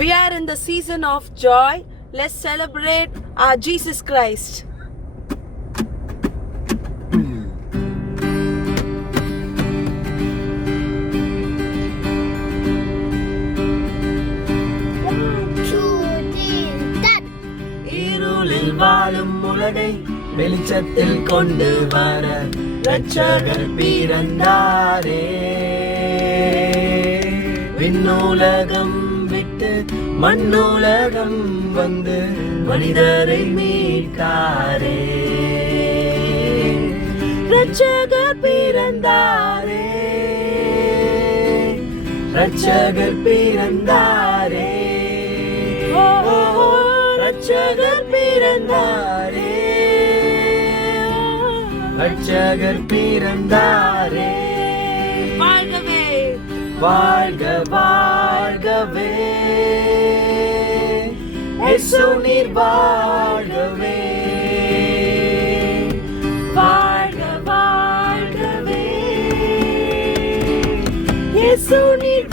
We are in the season of joy. Let's celebrate our Jesus Christ. இருளில் வாழும் உலகை வெளிச்சத்தில் கொண்டு வர இரட்சகர் பிறந்தாரே. விண்ணுலகம் விட்டு மண்ணுலகம் வந்து மனிதரை மீட்காரே. இரட்சகர் பிறந்தாரே, இரட்சகர் பிறந்தாரே, இரட்சகர் பிறந்தாரே, இரட்சகர் பிறந்தாரே. வாழ்கவே வாழ்க வாழ்கவே, இயேசு நீர் வாழ்கவே. வாழ்க வாழ்கவே, இயேசு நீர்